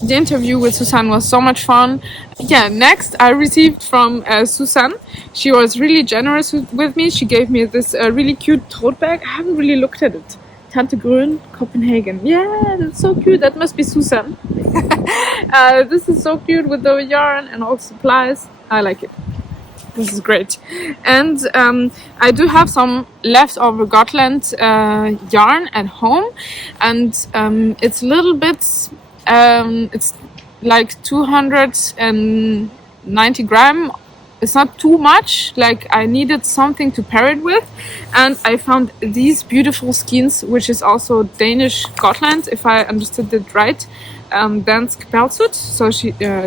The interview with Susanne was so much fun. Yeah, next I received from Susanne. She was really generous with me. She gave me this really cute tote bag. I haven't really looked at it. Tante Grøn Copenhagen. Yeah, that's so cute. That must be Susanne. This is so cute with the yarn and all the supplies. I like it. This is great. And I do have some leftover Gotland yarn at home, and it's a little bit, it's like 290 gram. It's not too much, like I needed something to pair it with, and I found these beautiful skeins, which is also Danish Gotland, if I understood it right, dansk pelsut. So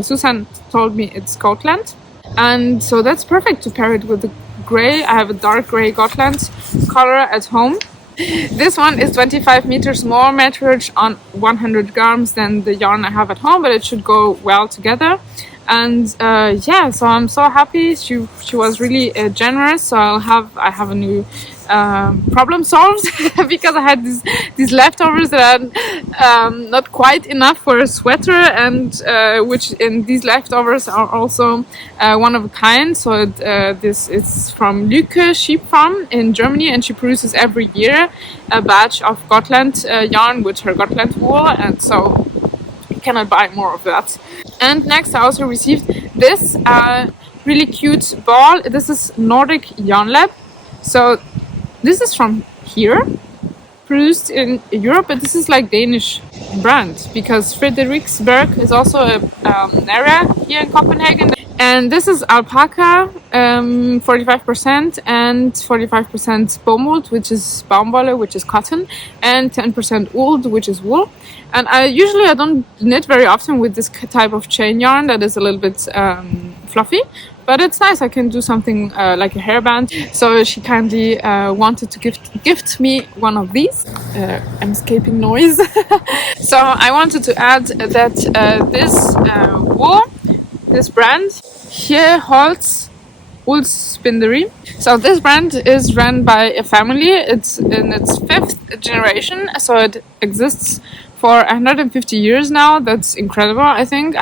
Susanne told me it's Gotland. And so that's perfect to pair it with the gray. I have a dark gray Gotland color at home. This one is 25 meters more metrage on 100 grams than the yarn I have at home, but it should go well together. And yeah, so I'm so happy. She was really generous. So I have a new problem solved because I had these leftovers that are not quite enough for a sweater, and these leftovers are also one of a kind. So this is from Lücke Sheep Farm in Germany, and she produces every year a batch of Gotland yarn with her Gotland wool, and so you cannot buy more of that. And next I also received this really cute ball. This is Nordic Yarn Lab. So this is from here, produced in Europe, but this is like Danish brand because Frederiksberg is also an area here in Copenhagen. And this is alpaca, 45% and 45% bomull, which is baumwolle, which is cotton, and 10% uld, which is wool. And I don't knit very often with this type of chain yarn that is a little bit fluffy, but it's nice. I can do something like a hairband. So she kindly wanted to gift me one of these. I'm escaping noise. So I wanted to add that this wool, this brand, here Holz Uldspinderi. So this brand is run by a family. It's in its 5th generation, so it exists for 150 years now. That's incredible, I think.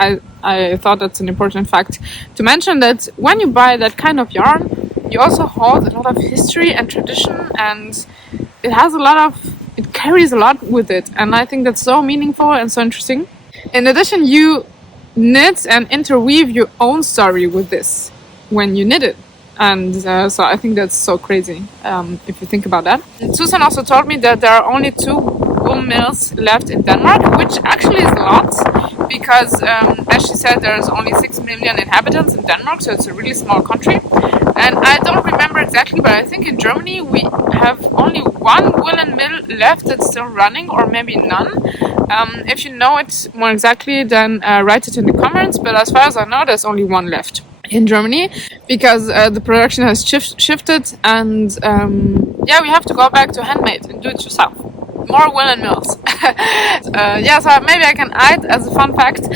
I thought that's an important fact to mention, that when you buy that kind of yarn, you also hold a lot of history and tradition, and it carries a lot with it. And I think that's so meaningful and so interesting. In addition, you knit and interweave your own story with this when you knit it. And so I think that's so crazy if you think about that. And Susanne also told me that there are only 2 wool mills left in Denmark, which actually is a lot because, as she said, there's only 6 million inhabitants in Denmark, so it's a really small country. And I don't remember exactly, but I think in Germany we have only 1 woolen mill left that's still running, or maybe none. If you know it more exactly, then write it in the comments. But as far as I know, there's only 1 left in Germany because the production has shifted, and yeah, we have to go back to handmade and do it yourself. More woolen mills. Yeah, so maybe I can add as a fun fact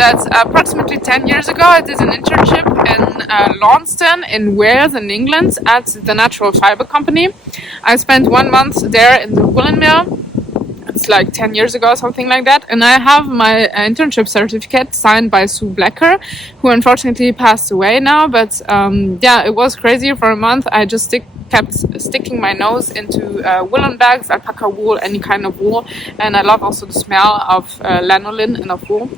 that approximately 10 years ago I did an internship in Launceston in Wales in England at the Natural Fiber Company. I spent 1 month there in the woolen mill. It's like 10 years ago, something like that. And I have my internship certificate signed by Sue Blacker, who unfortunately passed away now. But yeah, it was crazy for a month. I just kept sticking my nose into woolen bags, alpaca wool, any kind of wool. And I love also the smell of lanolin and of wool.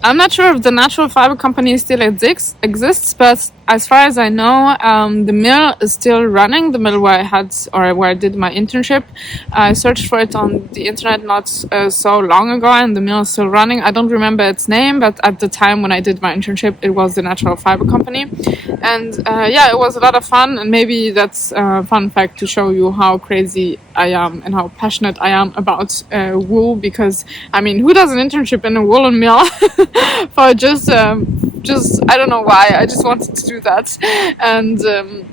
I'm not sure if the Natural Fiber Company still exists, but as far as I know, the mill is still running. The mill where I did my internship. I searched for it on the internet not so long ago, and the mill is still running. I don't remember its name, but at the time when I did my internship, it was the Natural Fiber Company. And yeah, it was a lot of fun, and maybe that's a fun fact to show you how crazy I am and how passionate I am about wool, because I mean, who does an internship in a woolen mill for just I don't know why, I just wanted to do that. And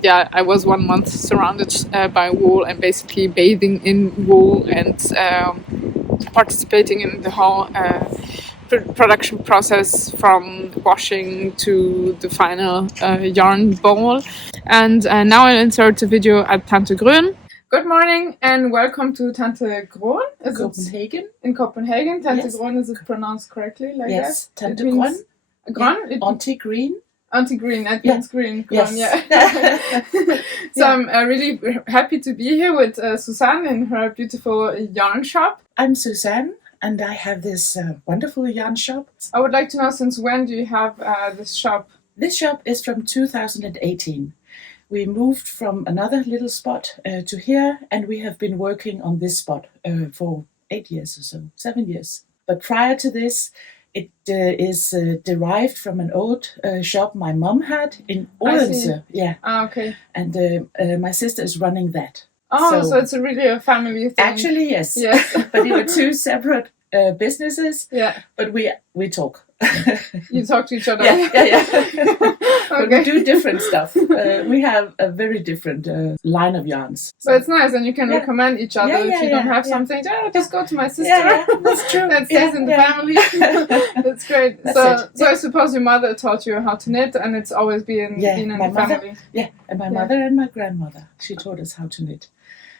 yeah, I was 1 month surrounded by wool and basically bathing in wool and participating in the whole production process, from washing to the final yarn ball. And now I'll insert a video at Tante Grøn. Good morning and welcome to Tante Grøn. Copenhagen. In Copenhagen, Tante Yes. Grøn, is it pronounced correctly like Yes, that? Tante It means- Grøn. Grøn? Tante Grøn. Tante Grøn, that Yeah. means green. Yes. Grøn, yeah. So I'm really happy to be here with Susanne in her beautiful yarn shop. I'm Susanne, and I have this wonderful yarn shop. I would like to know, since when do you have this shop? This shop is from 2018. We moved from another little spot to here, and we have been working on this spot for 8 years or so, 7 years. But prior to this, it is derived from an old shop my mom had in Odense. Yeah. Okay. And my sister is running that. Oh, so it's really a family thing. Actually, yes. Yes. But we were two separate businesses. Yeah. But we talk. You talk to each other. Yeah. But Okay. we do different stuff. We have a very different line of yarns. So it's nice, and you can recommend each other if you don't have something. Just go to my sister. Yeah, that's true. That stays in the family. That's great. So I suppose your mother taught you how to knit, and it's always been in the family. Yeah, and my mother and my grandmother. She taught us how to knit.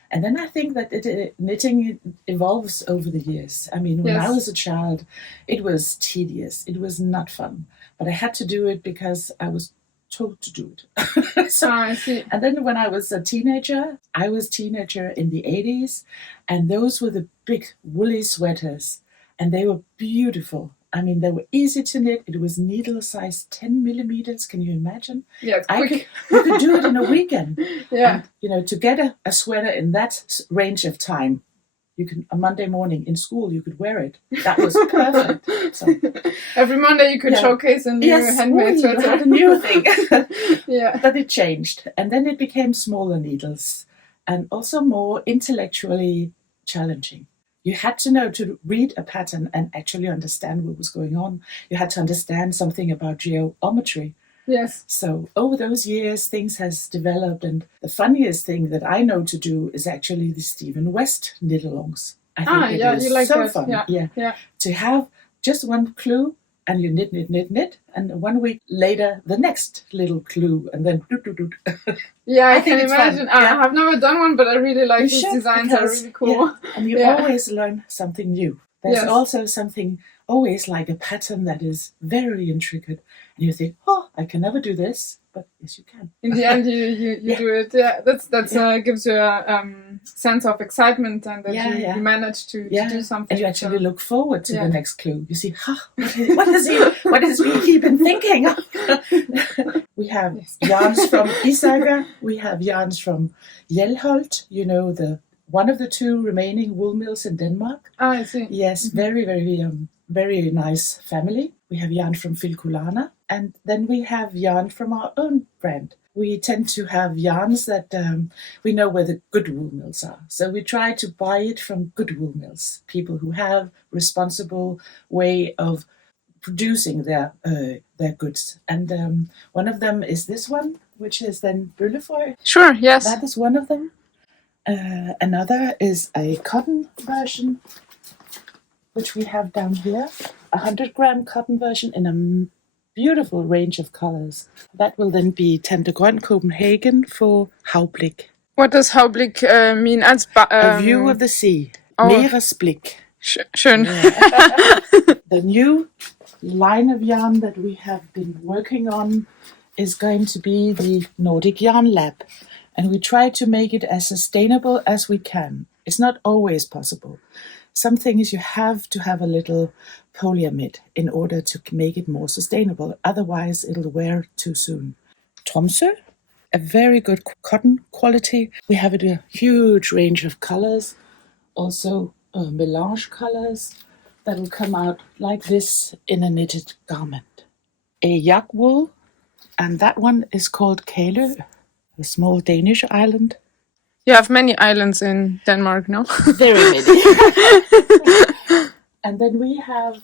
And then I think that knitting evolves over the years. I mean, when I was a child, it was tedious. It was not fun. But I had to do it because I was told to do it. I see. And then when I was a teenager in the 80s, and those were the big woolly sweaters, and they were beautiful. I mean, they were easy to knit. It was needle size 10 millimeters. Can you imagine? Yeah, it's quick. You could do it in a weekend. Yeah. And, to get a sweater in that range of time, you can, a Monday morning in school, you could wear it. That was perfect. So, every Monday you could showcase a new handmade sweater. You had a new thing. Yeah. But it changed. And then it became smaller needles and also more intellectually challenging. You had to know to read a pattern and actually understand what was going on. You had to understand something about geometry. Yes. So over those years, things has developed, and the funniest thing that I know to do is actually the Stephen West knit-alongs. I think it is you like so that. fun. Yeah. To have just one clue, and you knit, and 1 week later the next little clue, and then do. Yeah, I think can it's imagine. fun. I have never done one, but I really like You these should, designs. because, Are really cool. And you always learn something new. There's Yes. also something always like a pattern that is very intricate, and you think, oh, I can never do this, but yes, you can. In the end, you do it. Yeah, that's gives you a sense of excitement, and that you manage to do something. And you actually look forward to the next clue. You see, what is he been thinking of? We have yarns from Isager. We have yarns from Hjelholt. You know, one of the two remaining wool mills in Denmark. I see. Yes, very, very, very nice family. We have yarn from Filcolana, and then we have yarn from our own brand. We tend to have yarns that we know where the good wool mills are. So we try to buy it from good wool mills, people who have responsible way of producing their goods. And one of them is this one, which is then Bøllefrø. Sure, yes. That is one of them. Another is a cotton version, which we have down here, 100-gram cotton version in a beautiful range of colors. That will then be Tante Grøn Copenhagen for Havblik. What does Havblik mean? A view of the sea. Meeresblik. Schön. The new line of yarn that we have been working on is going to be the Nordic Yarn Lab. And we try to make it as sustainable as we can. It's not always possible. Some things you have to have a little polyamide in order to make it more sustainable. Otherwise, it'll wear too soon. Tromsø, a very good cotton quality. We have a huge range of colors. Also melange colors that will come out like this in a knitted garment. A yak wool, and that one is called Calypso. A small Danish island. You have many islands in Denmark, no? Very many. And then we have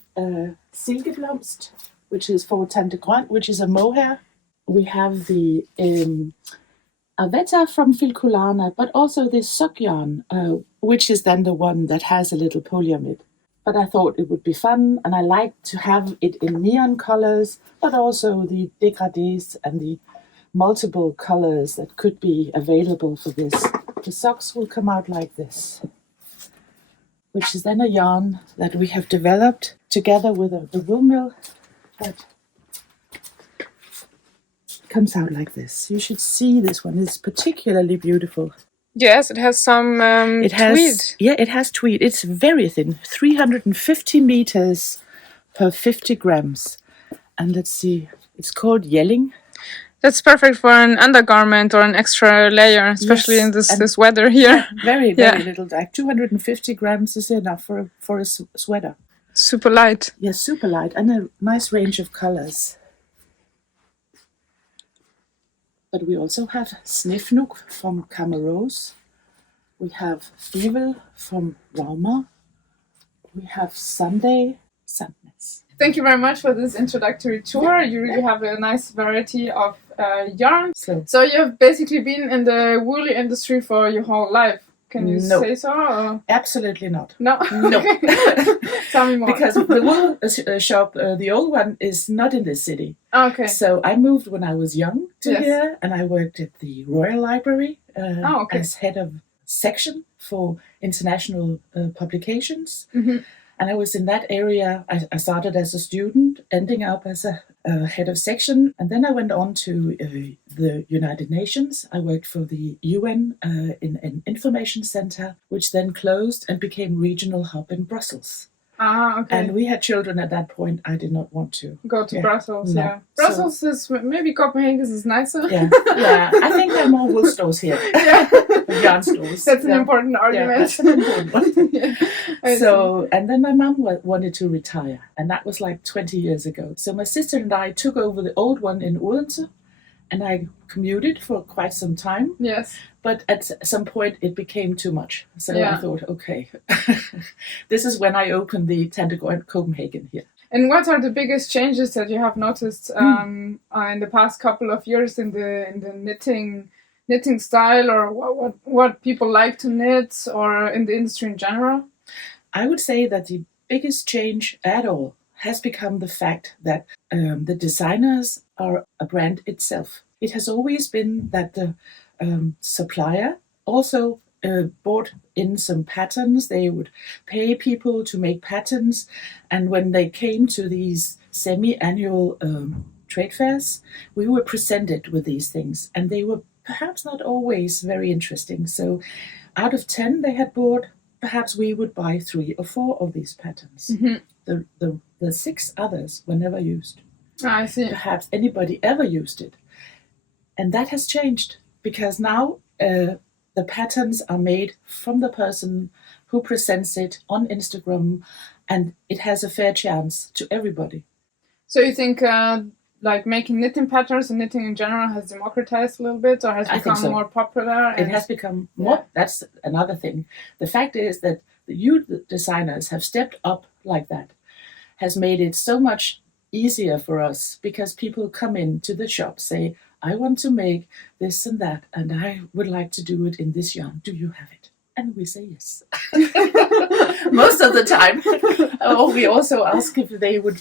Silkeblomst, which is for Tante Grøn, which is a mohair. We have the Avetta from Filcolana, but also the sock yarn, which is then the one that has a little polyamide. But I thought it would be fun, and I like to have it in neon colors, but also the dégradés and the multiple colors that could be available for this. The socks will come out like this. which is then a yarn that we have developed together with the wool mill that comes out like this. You should see this one. It's particularly beautiful. Yes, it has some tweed. Yeah, it has tweed. It's very thin, 350 meters per 50 grams. And let's see, it's called yelling. That's perfect for an undergarment or an extra layer, especially in this weather here. Very little. Like 250 grams is enough for a sweater. Super light. Yes, super light, and a nice range of colors. But we also have Snifnuk from Camarose. We have Evil from Rauma. We have Sunday Sadness. Thank you very much for this introductory tour. You really have a nice variety of yarns. So you've basically been in the woolly industry for your whole life. Can you say so? Or? Absolutely not. No? No. Tell me more. Because the wool shop, the old one, is not in this city. Okay. So I moved when I was young to here, and I worked at the Royal Library as head of section for international publications. Mm-hmm. And I was in that area. I started as a student, ending up as a head of section. And then I went on to the United Nations. I worked for the UN in an information center, which then closed and became regional hub in Brussels. Ah, okay. And we had children at that point. I did not want to go to Brussels. No. Yeah, Brussels is maybe Copenhagen is nicer. Yeah. I think there are more wool stores here. Yeah, yarn stores. That's an important argument. Yeah, that's an important one. Yeah. So, and then my mum wanted to retire, and that was like 20 years ago. So my sister and I took over the old one in Odense, and I commuted for quite some time. Yes. But at some point it became too much. So I thought, okay, this is when I opened the Tante Grøn Copenhagen here. And what are the biggest changes that you have noticed in the past couple of years in the knitting style, or what people like to knit, or in the industry in general? I would say that the biggest change at all has become the fact that the designers are a brand itself. It has always been that the supplier also bought in some patterns. They would pay people to make patterns, and when they came to these semi-annual trade fairs, we were presented with these things, and they were perhaps not always very interesting. So out of 10 they had bought, perhaps we would buy 3 or 4 of these patterns. Mm-hmm. The 6 others were never used. I see. Perhaps anybody ever used it. And that has changed, because now the patterns are made from the person who presents it on Instagram, and it has a fair chance to everybody. So you think like making knitting patterns and knitting in general has democratized a little bit, or has become more popular? It has become more. That's another thing. The fact is that the designers have stepped up like that, has made it so much easier for us, because people come into the shop, say, I want to make this and that, and I would like to do it in this yarn. Do you have it? And we say yes. Most of the time. Or we also ask if they would,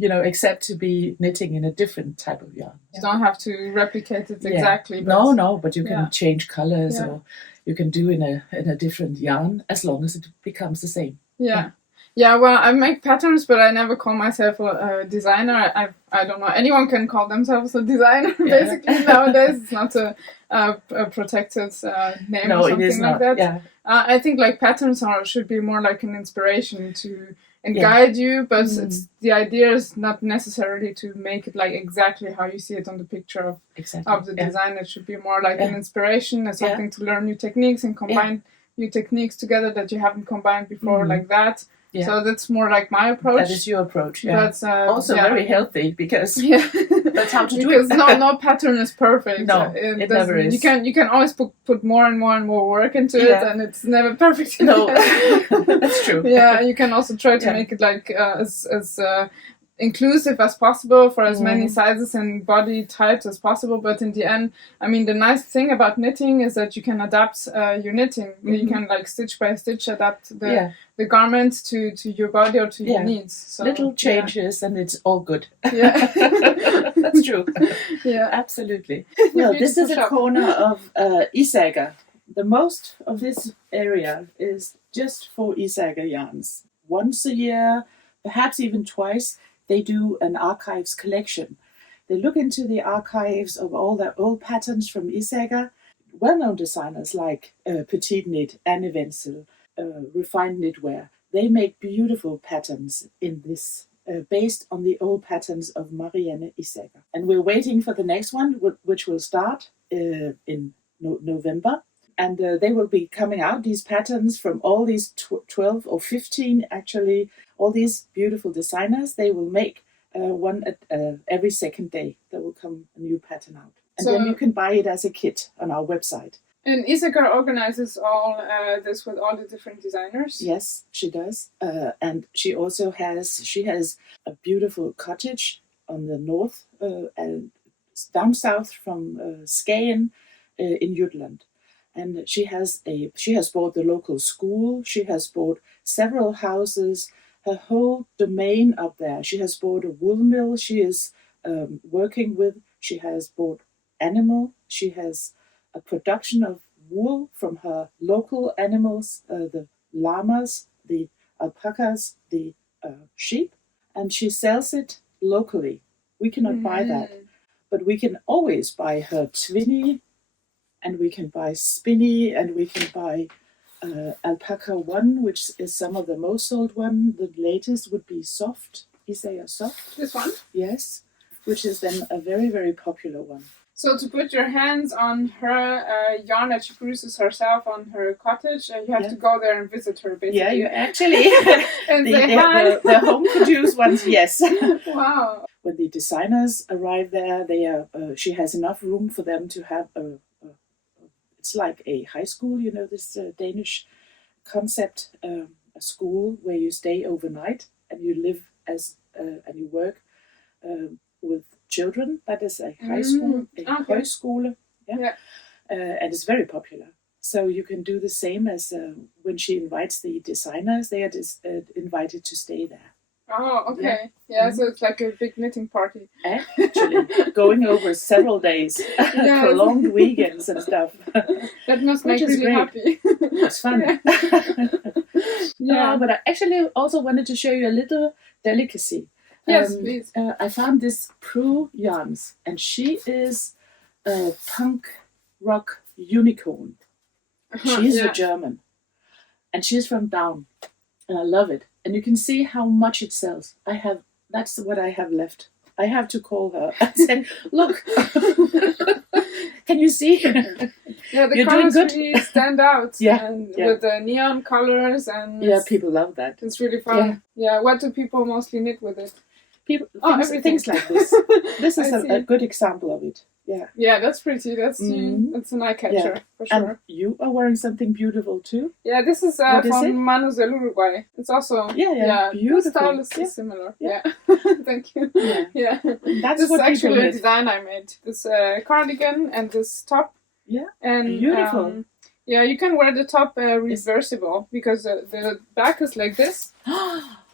accept to be knitting in a different type of yarn. You don't have to replicate it exactly. But no, but you can change colors, or you can do in a different yarn, as long as it becomes the same. Yeah, well, I make patterns, but I never call myself a designer. I don't know. Anyone can call themselves a designer, basically, nowadays. It's not a protected name or something like that. Yeah. I think like patterns should be more like an inspiration to guide you, but the idea is not necessarily to make it like exactly how you see it on the picture of the design. It should be more like an inspiration and something to learn new techniques and combine new techniques together that you haven't combined before, like that. Yeah. So that's more like my approach. That is your approach. Yeah. That's also very healthy, because that's how to do it. Because no pattern is perfect. No, it never is. You can always put more and more and more work into it, and it's never perfect. No, that's true. Yeah, you can also try to make it like as inclusive as possible for as many sizes and body types as possible, but in the end, I mean, the nice thing about knitting is that you can adapt your knitting. You can like stitch by stitch adapt the garment to your body or to your needs. So, little changes and it's all good. Yeah. That's true. Yeah, absolutely. Well, this is a corner of Isager, the most of this area is just for Isager yarns. Once a year, perhaps even twice, they do an archives collection. They look into the archives of all the old patterns from Isager. Well-known designers like Petite Knit, Anne Wenzel, Refined Knitwear, they make beautiful patterns in this, based on the old patterns of Marianne Isager. And we're waiting for the next one, which will start in November. And they will be coming out, these patterns from all these 12 or 15, actually, all these beautiful designers. They will make one at every second day. There will come a new pattern out. And then you can buy it as a kit on our website. And Isager organizes all this with all the different designers? Yes, she does. And she also has a beautiful cottage on the north and down south from Skagen in Jutland. And she has bought the local school. She has bought several houses, her whole domain up there. She has bought a wool mill she is working with. She has bought animal. She has a production of wool from her local animals, the llamas, the alpacas, the sheep, and she sells it locally. We cannot buy that, but we can always buy her twinny, and we can buy spinny, and we can buy alpaca one, which is some of the most sold one. The latest would be soft, Isager soft. This one? Yes, which is then a very, very popular one. So to put your hands on her yarn that she produces herself on her cottage, you have to go there and visit her, basically. Yeah, you actually. And the home-produced ones, yes. Wow. When the designers arrive there, she has enough room for them to have it's like a high school, you know, this Danish concept, a school where you stay overnight and you live and you work with children. That is a high school, a højskole, and it's very popular. So you can do the same as when she invites the designers, they are invited to stay there. Oh, okay. Yeah, so it's like a big knitting party. Actually, going over several days, prolonged weekends and stuff. That must make me really happy. It's fun. Yeah. But I actually also wanted to show you a little delicacy. Yes, please. I found this Prue yarns, and she is a punk rock unicorn. She's a German, and she's from Down, and I love it. And you can see how much it sells. That's what I have left. I have to call her and say, look, can you see? Yeah, the colors really stand out. With the neon colors. And people love that. It's really fun. Yeah, what do people mostly knit with it? Things like this. This is a good example of it. Yeah. Yeah, that's pretty. That's an eye catcher for sure. And you are wearing something beautiful too. Yeah, this is from Manos del Uruguay. It's also beautiful. The style is similar. Yeah. Thank you. Yeah. That's this what is actually people a design I made. This cardigan and this top. Yeah. And beautiful. You can wear the top reversible because the back is like this.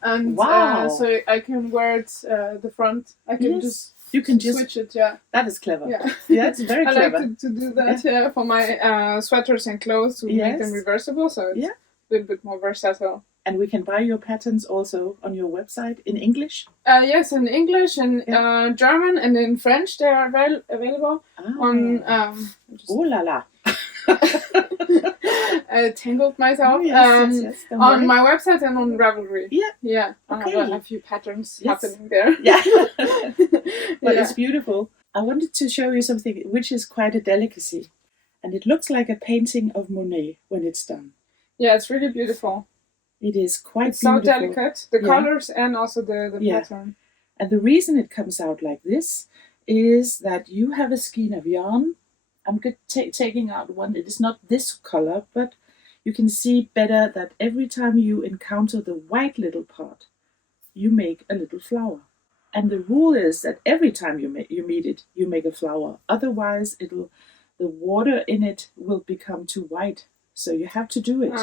And so I can wear it the front. I can just switch it. Yeah, that is clever. Yeah, it's very clever. I like to do that for my sweaters and clothes to make them reversible. So it's a little bit more versatile. And we can buy your patterns also on your website in English. Yes, in English and German and in French they are available on. Oh la la. I tangled myself on my website and on Ravelry. Yeah. Okay. I have a few patterns happening there. Yeah, but it's beautiful. I wanted to show you something which is quite a delicacy, and it looks like a painting of Monet when it's done. Yeah, it's really beautiful. It is quite beautiful. So delicate, the colors and also the pattern. And the reason it comes out like this is that you have a skein of yarn. I'm taking out one. It is not this color, but you can see better that every time you encounter the white little part, you make a little flower. And the rule is that every time you meet it, you make a flower. Otherwise, the water in it will become too white. So you have to do it.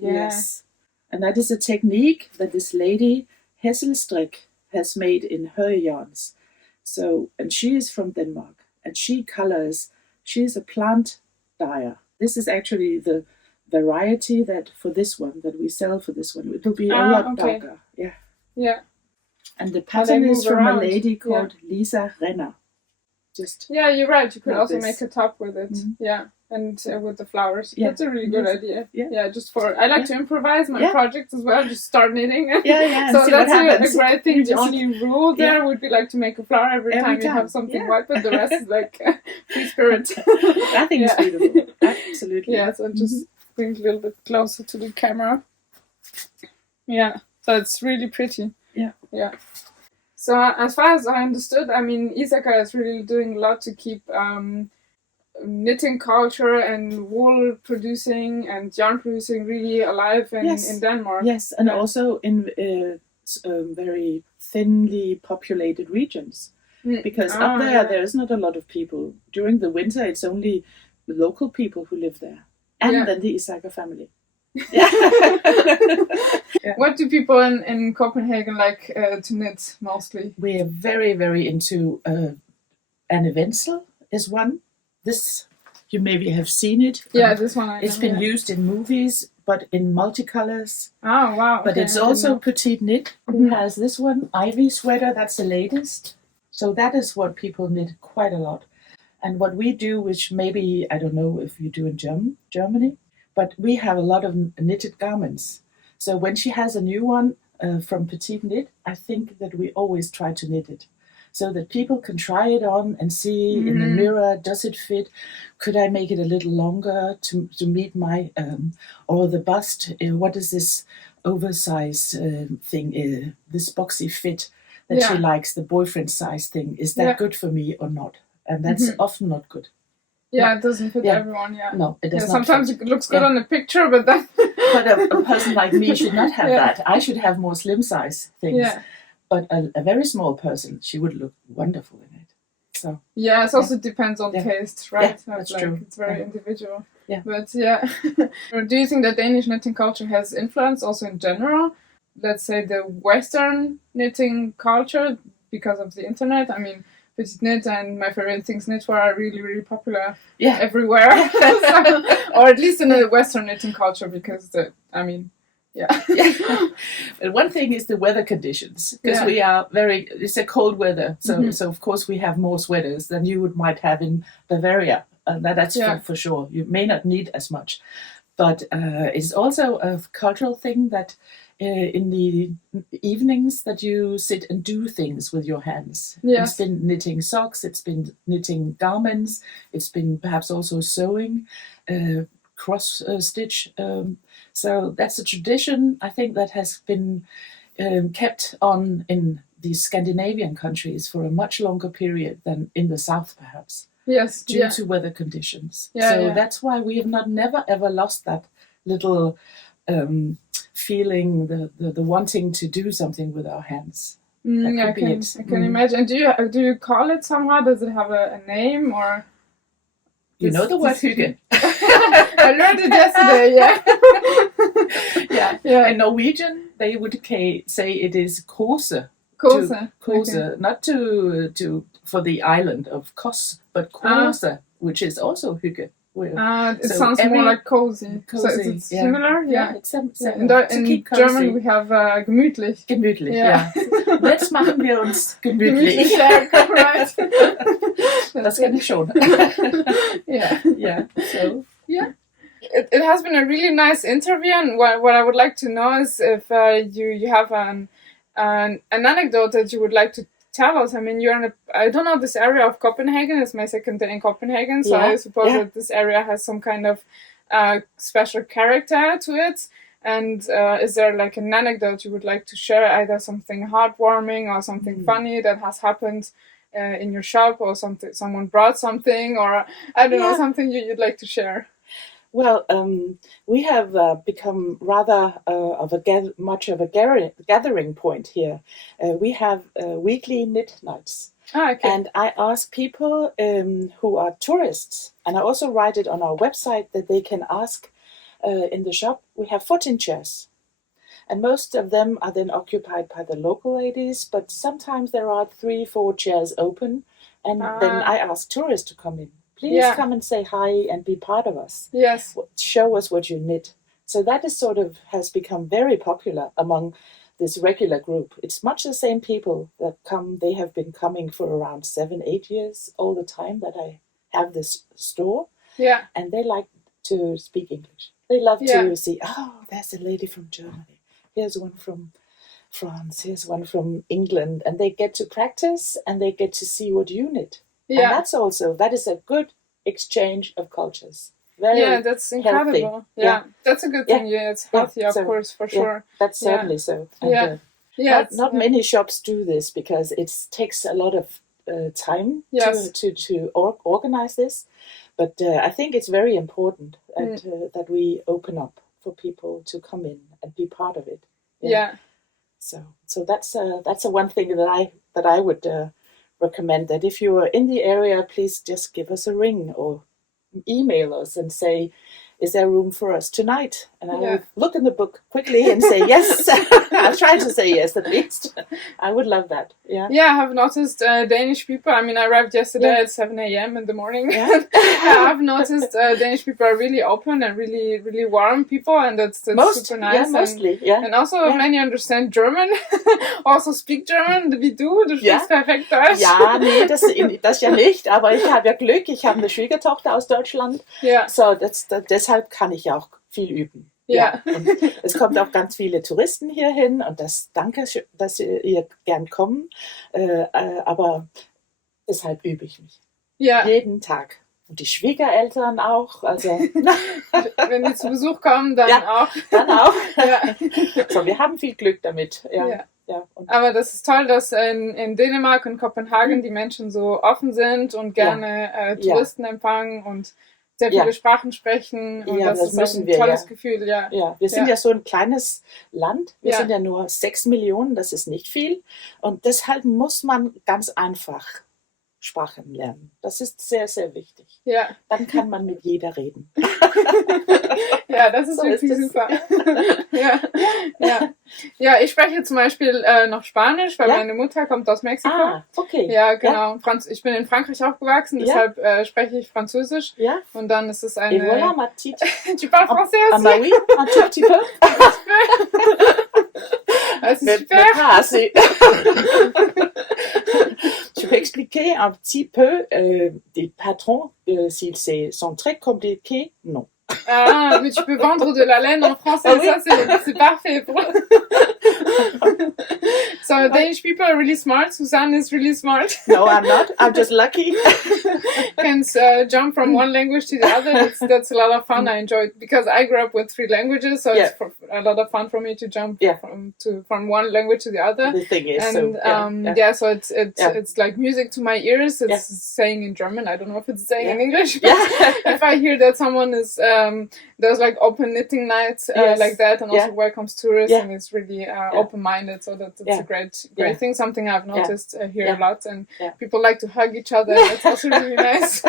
Yes. And that is a technique that this lady, Hesselstrik, has made in her yarns. So, and she is from Denmark, and she colors. She is a plant dyer, This is actually the variety that for this one that we sell for this one. It will be a lot darker. Yeah. Yeah. And the pattern is from around. a lady called Lisa Renner. Just yeah, you're right. You could like also this. make a top with it. Mhm. Yeah. And with the flowers. Yeah. That's a really good Yes. idea. Yeah. Just for I like to improvise my projects as well. Just start knitting. Yeah. So see that's what a happens. great thing. You The just- only rule there would be like to make a flower every time you have something Yeah. white, but the rest is like free spirit. I think it's beautiful. Absolutely. Yeah, so just bring it a little bit closer to the camera. Yeah, so it's really pretty. Yeah. So as far as I understood, I mean, Ithaka is really doing a lot to keep knitting culture and wool producing and yarn producing really alive in Denmark. Yes, and also in very thinly populated regions. Because up there's not a lot of people. During the winter, it's only local people who live there. And then the Ithaka family. What do people in Copenhagen like to knit mostly? We are very, very into an eventsel is one. This, you maybe have seen it. This one I know. It's been used in movies, but in multicolors. Oh, wow. But it's also Petite Knit, who has this one, Ivy sweater, that's the latest. So that is what people knit quite a lot. And what we do, which maybe, I don't know if you do in Germany, but we have a lot of knitted garments. So when she has a new one from Petite Knit, I think that we always try to knit it. So that people can try it on and see in the mirror, does it fit? Could I make it a little longer to meet my, or the bust? What is this oversized thing, this boxy fit that she likes, the boyfriend size thing? Is that good for me or not? And that's often not good. Yeah, it doesn't fit everyone, No, it does not sometimes fit. It looks good on the picture, but then... But a person like me should not have that. I should have more slim size things. Yeah. But a very small person, she would look wonderful in it. So it also depends on taste, right? Yeah, that's like, true. It's very individual. Yeah. But do you think that Danish knitting culture has influence also in general? Let's say the Western knitting culture because of the internet. I mean, Petite Knit and My Favorite Things Knitwear are really, really popular everywhere. Or at least in the Western knitting culture because But one thing is the weather conditions, because we are it's a cold weather, so of course we have more sweaters than you might have in Bavaria. That's for sure. You may not need as much, but it's also a cultural thing that in the evenings that you sit and do things with your hands. Yes. It's been knitting socks, it's been knitting garments, it's been perhaps also sewing, cross stitch. So that's a tradition, I think, that has been kept on in the Scandinavian countries for a much longer period than in the south, perhaps. Yes, due to weather conditions. That's why we have never ever lost that little feeling, the wanting to do something with our hands. I can imagine. Do you call it somehow? Does it have a name or? You know the word hygge. I learned it yesterday. In Norwegian, they would say it is kose. Kose. Not to for the island of Kos, but kose, which is also hygge. It sounds more like cozy. So is it similar? Yeah, it's similar. In German we have gemütlich. Gemütlich, Let's machen wir uns gemütlich. Right. Das kann ich schon. It has been a really nice interview, and what I would like to know is if you have an anecdote that you would like to tell us. I mean, I don't know this area of Copenhagen. It's my second day in Copenhagen, so I suppose that this area has some kind of special character to it. And is there like an anecdote you would like to share, either something heartwarming or something funny that has happened in your shop, or something someone brought something, or I don't know, something you'd like to share? Well, we have become rather much of a gathering point here. We have weekly knit nights. And I ask people who are tourists, and I also write it on our website that they can ask in the shop. We have 14 chairs. And most of them are then occupied by the local ladies, but sometimes there are 3-4 chairs open, and then I ask tourists to come in. Please come and say hi and be part of us. Yes. Show us what you knit. So that is sort of has become very popular among this regular group. It's much the same people that come. They have been coming for around 7-8 years all the time that I have this store. Yeah. And they like to speak English. They love to see, there's a lady from Germany. Here's one from France. Here's one from England. And they get to practice and they get to see what you knit. Yeah. And that is a good exchange of cultures. Very that's incredible. Yeah, that's a good thing. Yeah, it's healthy, of course, for sure. That's certainly so. And, not many shops do this because it takes a lot of time to organize this. But I think it's very important that we open up for people to come in and be part of it. Yeah. So that's one thing that I would recommend, that if you are in the area, please just give us a ring or email us and say, is there room for us tonight? And I will look in the book quickly and say yes. I'll try to say yes at least. I would love that. Yeah. Yeah, I have noticed Danish people. I mean, I arrived yesterday at 7 a.m. in the morning. Yeah. I've noticed Danish people are really open and really, really warm people, and that's super nice. Yeah, mostly. And also many understand German. Also speak German. Wie du sprichst perfekt Deutsch. Ja, nee, das ja nicht. Aber ich habe ja Glück. Ich habe eine Schwiegertochter aus Deutschland. Ja. So, deshalb kann ich auch viel üben. Ja. Und es kommt auch ganz viele Touristen hier hin und danke, dass ihr gern kommen. Aber deshalb übe ich mich. Ja. Jeden Tag. Und die Schwiegereltern auch. Also wenn die zu Besuch kommen, dann auch. Dann auch. Ja. So, wir haben viel Glück damit. Ja. Aber das ist toll, dass in Dänemark und Kopenhagen die Menschen so offen sind und gerne Touristen empfangen und sehr viele Sprachen sprechen. Und das ist ein tolles Gefühl. Ja, wir sind ja so ein kleines Land. Wir sind ja nur 6 Millionen, das ist nicht viel. Und deshalb muss man ganz einfach Sprachen lernen. Das ist sehr, sehr wichtig. Ja. Dann kann man mit jeder reden. Ja, das ist wirklich super. Ja, ich spreche zum Beispiel noch Spanisch, weil meine Mutter kommt aus Mexiko. Ah, okay. Ja, genau. Ja. Ich bin in Frankreich aufgewachsen, deshalb spreche ich Französisch. Ja. Und dann ist es eine... Et voilà, ma petite... Tu parles français aussi? Ah, bah oui, un tout petit peu. C'est super. Tu peux expliquer un petit peu des patrons, s'ils sont très compliqués? Non. Ah, mais tu peux vendre de la laine en français, ça c'est parfait. So Danish people are really smart. Susanne is really smart. No, I'm not. I'm just lucky. Can jump from one language to the other. That's a lot of fun. I enjoy it because I grew up with 3 languages, so it's a lot of fun for me to jump from one language to the other. The thing is, so it's like music to my ears. It's saying in German. I don't know if it's saying in English. But if I hear that someone is there's like open knitting nights like that, and also welcomes tourists, and it's really open-minded. So that's a great thing. Something I've noticed here a lot, and people like to hug each other. That's also really nice.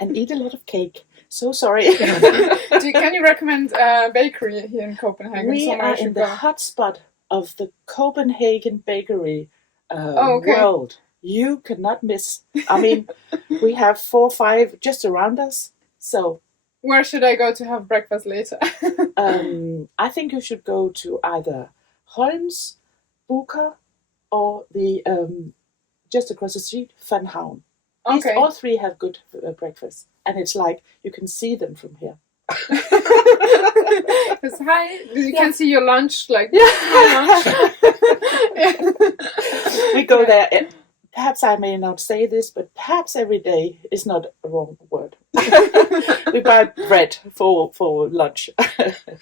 And eat a lot of cake. So sorry. Can you recommend a bakery here in Copenhagen? We are in the hotspot of the Copenhagen bakery world. You cannot miss. I mean, we have 4 or 5 just around us. So, where should I go to have breakfast later? I think you should go to either Holmes, Booker, or the just across the street, Van Havn. Okay. All 3 have good breakfast, and it's like you can see them from here. You can see your lunch, like lunch. We go there. Perhaps I may not say this, but perhaps every day is not a wrong word. We buy bread for lunch.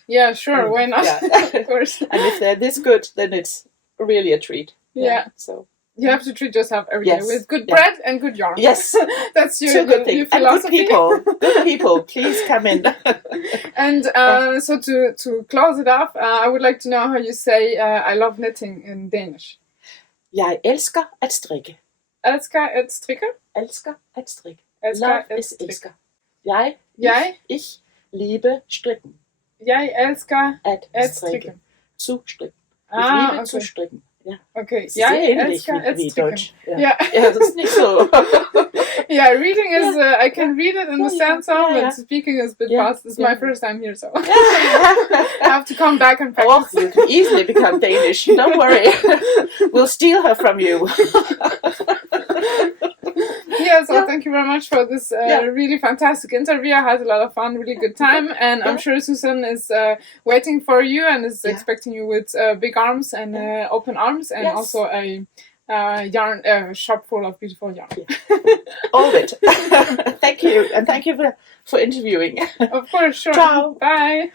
Yeah, sure, why not? Of course. And if they're this good, then it's really a treat. Yeah. So you have to treat yourself every day with good bread and good yarn. Yes, that's your philosophy. And good people, please come in. And so to close it off, I would like to know how you say I love knitting in Danish. Jeg elsker at strikke. Elsker at strikke? Elsker at strikke. Love is elsker. Ich liebe strikken. Jeg elsker at strikke. Zu strikken. Ich liebe zu strikken. Ja. Okay. Sehr ähnlich wie Deutsch. Ja, das ist nicht so. Yeah, reading is, I can read it, understand some, but speaking is a bit fast. It's my first time here, so I have to come back and practice. Oh, you can easily become Danish. Don't worry. We'll steal her from you. Yeah, so thank you very much for this really fantastic interview. I had a lot of fun, really good time, and I'm sure Susanne is waiting for you and is expecting you with big arms and open arms, and also a yarn shop full of beautiful yarn. All of it. Thank you, and thank you for interviewing. Of course, sure. Ciao. Bye.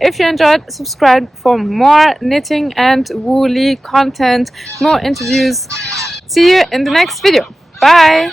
If you enjoyed, subscribe for more knitting and woolly content, more interviews. See you in the next video. Bye.